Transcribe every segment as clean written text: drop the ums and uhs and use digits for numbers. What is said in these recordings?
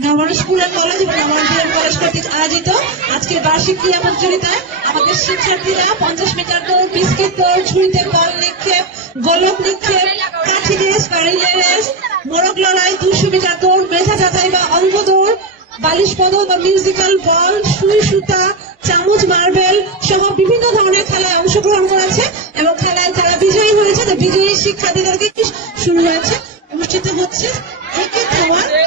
নবরণ school and college এবং নবরণ college কর্তৃক আয়োজিত আজকের বার্ষিক ক্রীড়া প্রতিযোগিতায় আমাদের শিক্ষার্থীরা 50 মিটার দৌড়, বিস্কিট দৌড়, ঝুড়িতে বল নিক্ষেপ, গোলক নিক্ষেপ, কাঠি রেস বা রিলে রেস, মোরগ লড়াই, 200 মিটার দৌড়, মেধা যাচাই বা অঙ্গ দৌড়, বালিশ পদক বা মিউজিক্যাল বল, সুই সুতা, চামচ, মার্বেল সহ বিভিন্ন ধরনের খেলায় অংশগ্রহণ করেছে এবং খেলায় যারা বিজয়ী হয়েছে বিজয়ী শিক্ষার্থীদেরকে শুরু হয়েছে অনুষ্ঠিত হচ্ছে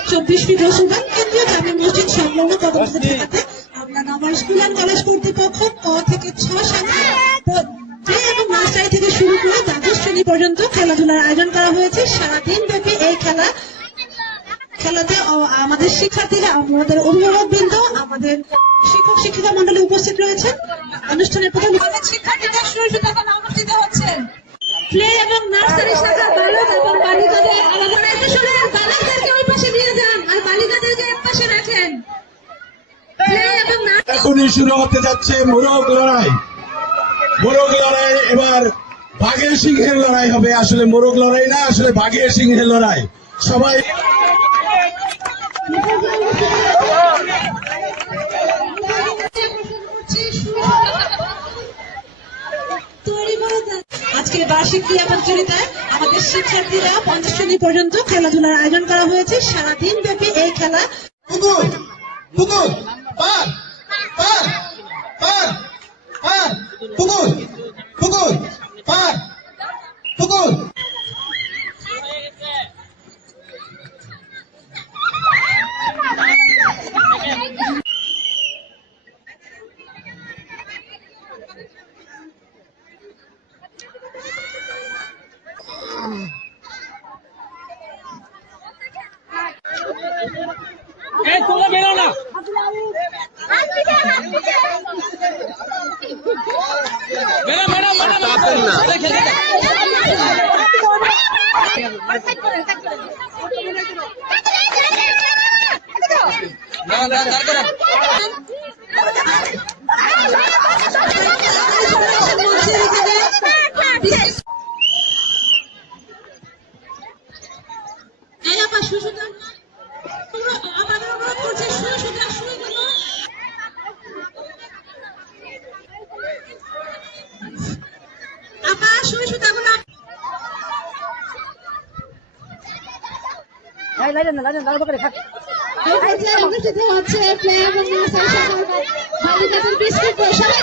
24 ফিট রসুলবাগ কেন্দ্রীয় জামে মসজিদ সংলগ্ন কদমতলী এলাকাতে। আমরা নবরণ স্কুল অ্যান্ড কলেজ কর্তৃপক্ষ ক থেকে 6 সালে প্লে এবং নার্সারি থেকে শুরু করে দ্বাদশ শ্রেণী পর্যন্ত খেলাধুলার আয়োজন করা হয়েছে। সারাদিন ব্যাপী এই খেলাতে আমাদের শিক্ষার্থীরা, আমাদের অভিভাবক বৃন্দ, আমাদের শিক্ষক শিক্ষিকা মন্ডলী উপস্থিত রয়েছেন। অনুষ্ঠানের প্রথম শিক্ষার্থীদের সুরক্ষিত অনুষ্ঠিত হচ্ছে প্লে এবং নার্সারি শাখার বালক এবং বালিকাদের আলাদা বালকদেরকে ওই পাশে নিয়ে যান আর বালিকাদেরকে এক পাশে রাখেন। এখনই শুরু হতে যাচ্ছে মোরগ লড়াই। মোরগ লড়াই এবার বাঘের সিংহের লড়াই হবে। আসলে মোরগ লড়াই না, আসলে বাঘের সিংহের লড়াই। সবাই আজকের বার্ষিক ক্রীড়া প্রতিযোগিতায় আমাদের শিক্ষার্থীরা 50 শ্রেণী পর্যন্ত খেলাধুলার আয়োজন করা হয়েছে। সারাদিন ব্যাপী এই খেলা তোমরা বেরো না। অনুষ্ঠিত হচ্ছে প্লে এবং নার্সারি শাখার বালিকাদের বিস্কুট সবাই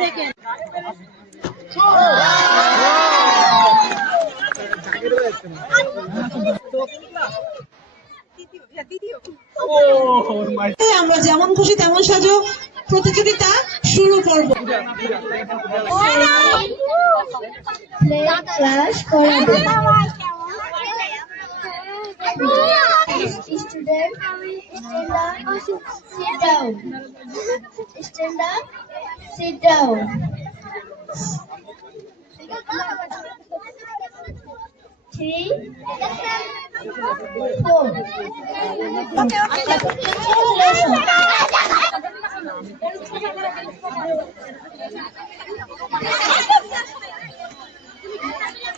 second. আমরা যেমন খুশি তেমন সাজো প্রতিযোগিতা শুরু করব। Student, stand up, sit down. Stand up, sit down. Three, four.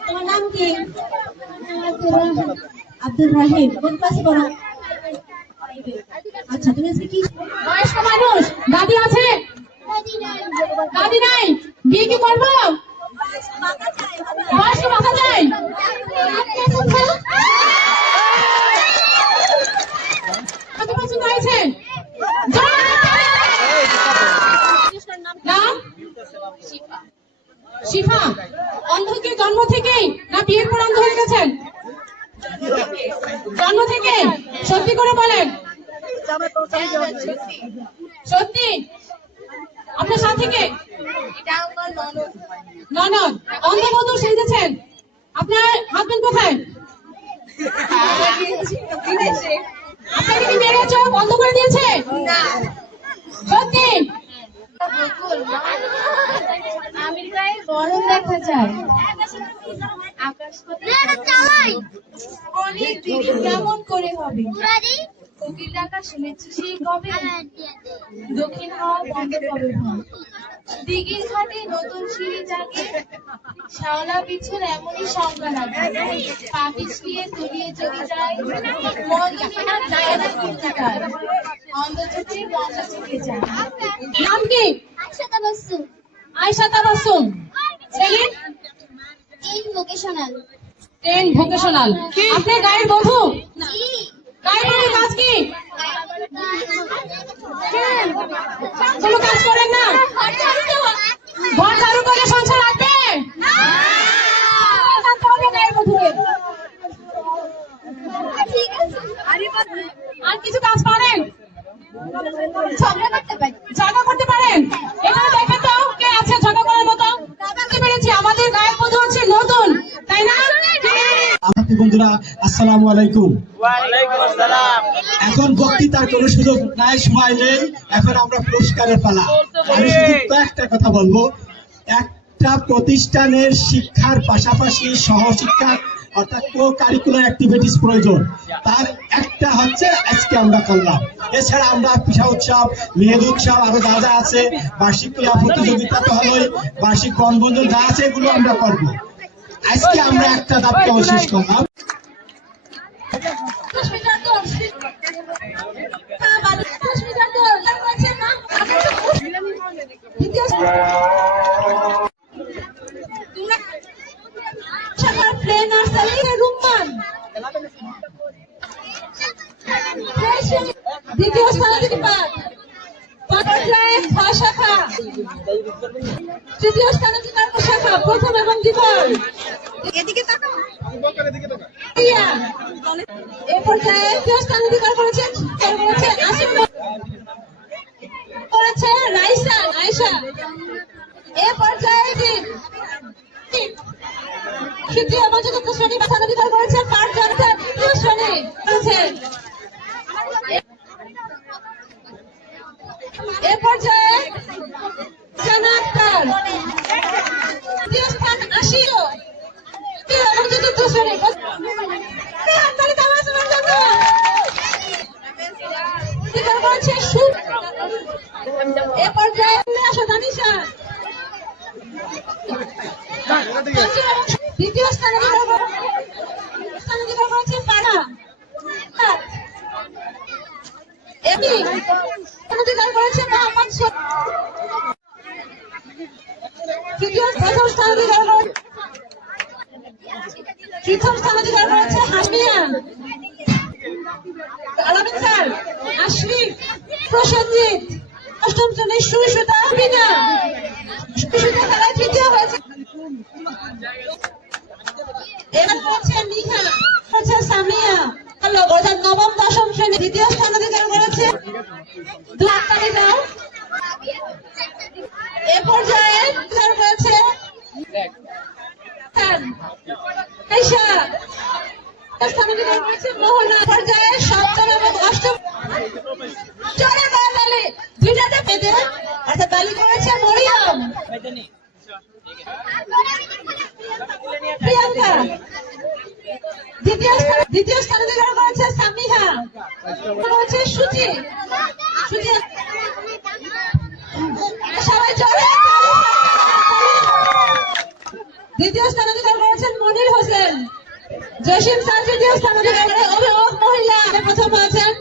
তোমার নাম কি? আব্দুল রাহিম। কোন ক্লাসে পড়ো? আচ্ছা, তুমি আজকে কি বয়স্ক মানুষ? দাদি আছে? দাদি নাই। বিয়ে কি করবো? বয়স্ক মাথা চাই। কত বছর হয়েছে? নাম? শিফা। অন্ধ কি জন্ম থেকেই না বিয়ের পর অন্ধ হয়ে গেছেন? জন্ম থেকে? সত্যি করে বলেন। সত্যি? আপনার সাথে কে? ননদ। অন্ধবধূ সেজেছেন। আপনার হাজবেন্ড কোথায়? আপনাকে কি মেরে চোখ বন্ধ করে দিয়েছে? সত্যি? আমেরিকায় গরম দেখা যায়, আকাশ অনেক দিদি কেমন করে হবে? কোকিল ডাকা শুনেছি সেই কবে? দক্ষিণ হাওয়া বন্ধ কবে হয়? দিঘির ঘাটে নতুন সিঁড়ি জাগে, শ্যাওলা বিছুর এমনই সংজ্ঞা লাগে। পা পিছলিয়ে তলিয়ে যদি যায়, মন যদি না যায় না কলকাতায়, অন্ধ চোখে বন্ধ চোখে যায়। নাম কি? আয়শা তাবাসসুম। ছেলে? 10 vocational. 10 ভোকেশনাল। আপনি গায়ের বধূ? গায়ের বধূ কাজ কি? কোনো কাজ করেন না? ঘর ঝাড়ু করে সংসার রাখবে? গায়ের বধূকে। আর কিছু কাজ পারেন? ঝগড়া করতে পারেন? এখানে দেখেন তো কে আছে ঝগড়া করার মতো? বুঝতে পেরেছি, আমাদের গায়ের বধূ হচ্ছে নতুন, তাই না? আমাদের বন্ধুরা, আসসালামু আলাইকুম। এখন বক্তৃতার কোনো সুযোগ নাই, সময় নেই। এখন আমরা পুরস্কারের পালা। আমি শুধু কয়েকটা কথা বলবো। একটা প্রতিষ্ঠানের শিক্ষার পাশাপাশি সহশিক্ষা অর্থাৎ কো কারিকুলার অ্যাক্টিভিটিস প্রয়োজন। তার একটা হচ্ছে আজকে আমরা করলাম। এছাড়া আমরা পিঠা উৎসব, মেহেদি উৎসব, আরো যা যা আছে, বার্ষিক ক্রীড়া প্রতিযোগিতা তো হলোই, বার্ষিক বনভোজন যা আছে এগুলো আমরা করবো। আজকে আমরা একটা দাবি শেষ করলাম। দ্বিতীয় স্থানাধিকার শাখা, তৃতীয় স্থানাধিকার শাখা প্রথম এবং দ্বিতীয়। এ পর্যায়ে তৃতীয় স্থানাধিকার করেছে করেছে রাইসা আয়েশা। এ পর্যায়ে তৃতীয় এবং চতুর্থ শ্রেণী স্থানাধিকার করেছে পাঁচজন। তৃতীয় শ্রেণী করেছে। এ পর্যায়ে জানা আক্তার তৃতীয় স্থান আসিও এবং চতুর্থ শ্রেণী। এ পর্যায়ে আসো তানিশা দ্বিতীয় স্থানাধিকার করেছে পাড়া। স্থানাধিকার করেছে মোহাম্মদ প্রথম স্থানাধিকার করেছে হাসমিয়া আলামিন স্যার, আশরিফ, প্রসেনজিৎ। অষ্টম শ্রেণীর সুইসুতা বিনা সুইসুতা খেলায় তৃতীয় হয়েছে। এবার করছে মিহা, করছে সামিয়া। অর্থাৎ নবম দশম শ্রেণী দ্বিতীয় স্থানাধিকার করেছে। দু হাততালি দাও। এ পর্যায়ে করেছে স্থানাধিকার করেছে মোহনা। পর্যায়ে সপ্তম এবং অষ্টম চলে দুইটাতে পেতে অর্থাৎ বালি করেছে মরিয়ম। প্রিয়াঙ্কা। দ্বিতীয় স্থান অধিকার করেছে সামিহা। হচ্ছে সুচি। সবাই জোরে দ্বিতীয় স্থান অধিকার করেছেন মনির হোসেন। জসিম স্যার তৃতীয় স্থান অধিকার করে অভিভাবক মহিলা প্রথম হয়েছেন।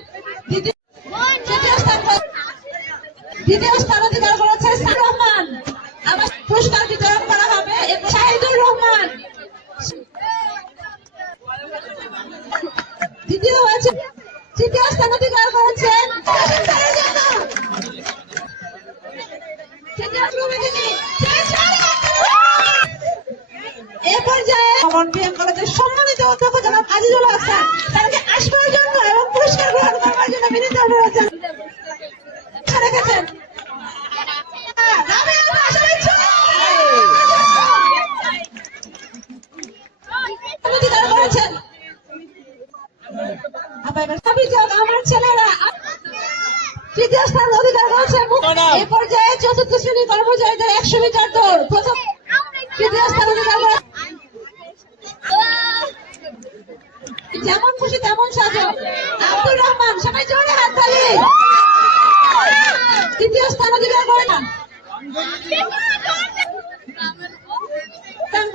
দ্বিতীয় স্থান অধিকার করেছে সাইদুর রহমান। আবার পুরস্কার বিতরণ করা হবে শাহিদুর রহমান। দ্বিতীয় হয়েছে। তৃতীয় স্থান অধিকার করেছেন এ পর্যায়ে কলেজের সম্মানিত অধ্যক্ষ জনাব আজিজুল হাসান তাকে আসবার জন্য এবং পুরস্কার গ্রহণ করবার জন্য বিনীত অনুরোধ রেখেছেন। অধিকার করেছেন আমার ছেলেরা। তৃতীয় স্থান অধিকার করেছে। এ পর্যায়ে চতুর্থ শ্রেণী কর্মচারীদের 100 মিটার দৌড় প্রথম তৃতীয় স্থান অধিকার করে যেমন খুশি তেমন সাজো আব্দুর রহমান। সবাই জোরে হাততালি। তৃতীয় স্থান অধিকার করে না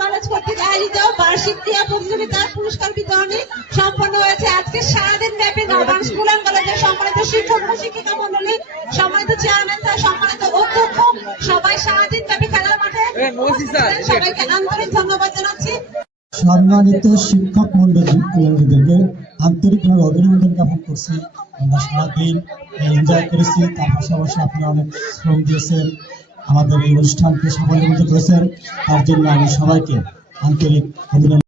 কলেজ কর্তৃক আয়োজিত বার্ষিক ক্রীড়া প্রতিযোগিতার পুরস্কার বিতরণী সম্পন্ন হয়েছে আজকে সারাদিন ব্যাপী নবান স্কুল অ্যান্ড কলেজের সম্মানিত শিক্ষক ও শিক্ষিকা মন্ডলী, সম্মানিত চেয়ারম্যান স্যার, সম্মানিত অধ্যক্ষ, সবাই সারাদিন ব্যাপী খেলার মাঠে সবাইকে আন্তরিক ধন্যবাদ জানাচ্ছি। সম্মানিত শিক্ষক মন্ডলীদেরকে আন্তরিকভাবে অভিনন্দন জ্ঞাপন করছি। আমরা সারাদিন এনজয় করেছি, তার পাশাপাশি আপনারা অনেক শ্রম দিয়েছেন, আমাদের এই অনুষ্ঠানকে সাফল্যমণ্ডিত করেছেন, তার জন্য আমি সবাইকে আন্তরিক অভিনন্দন।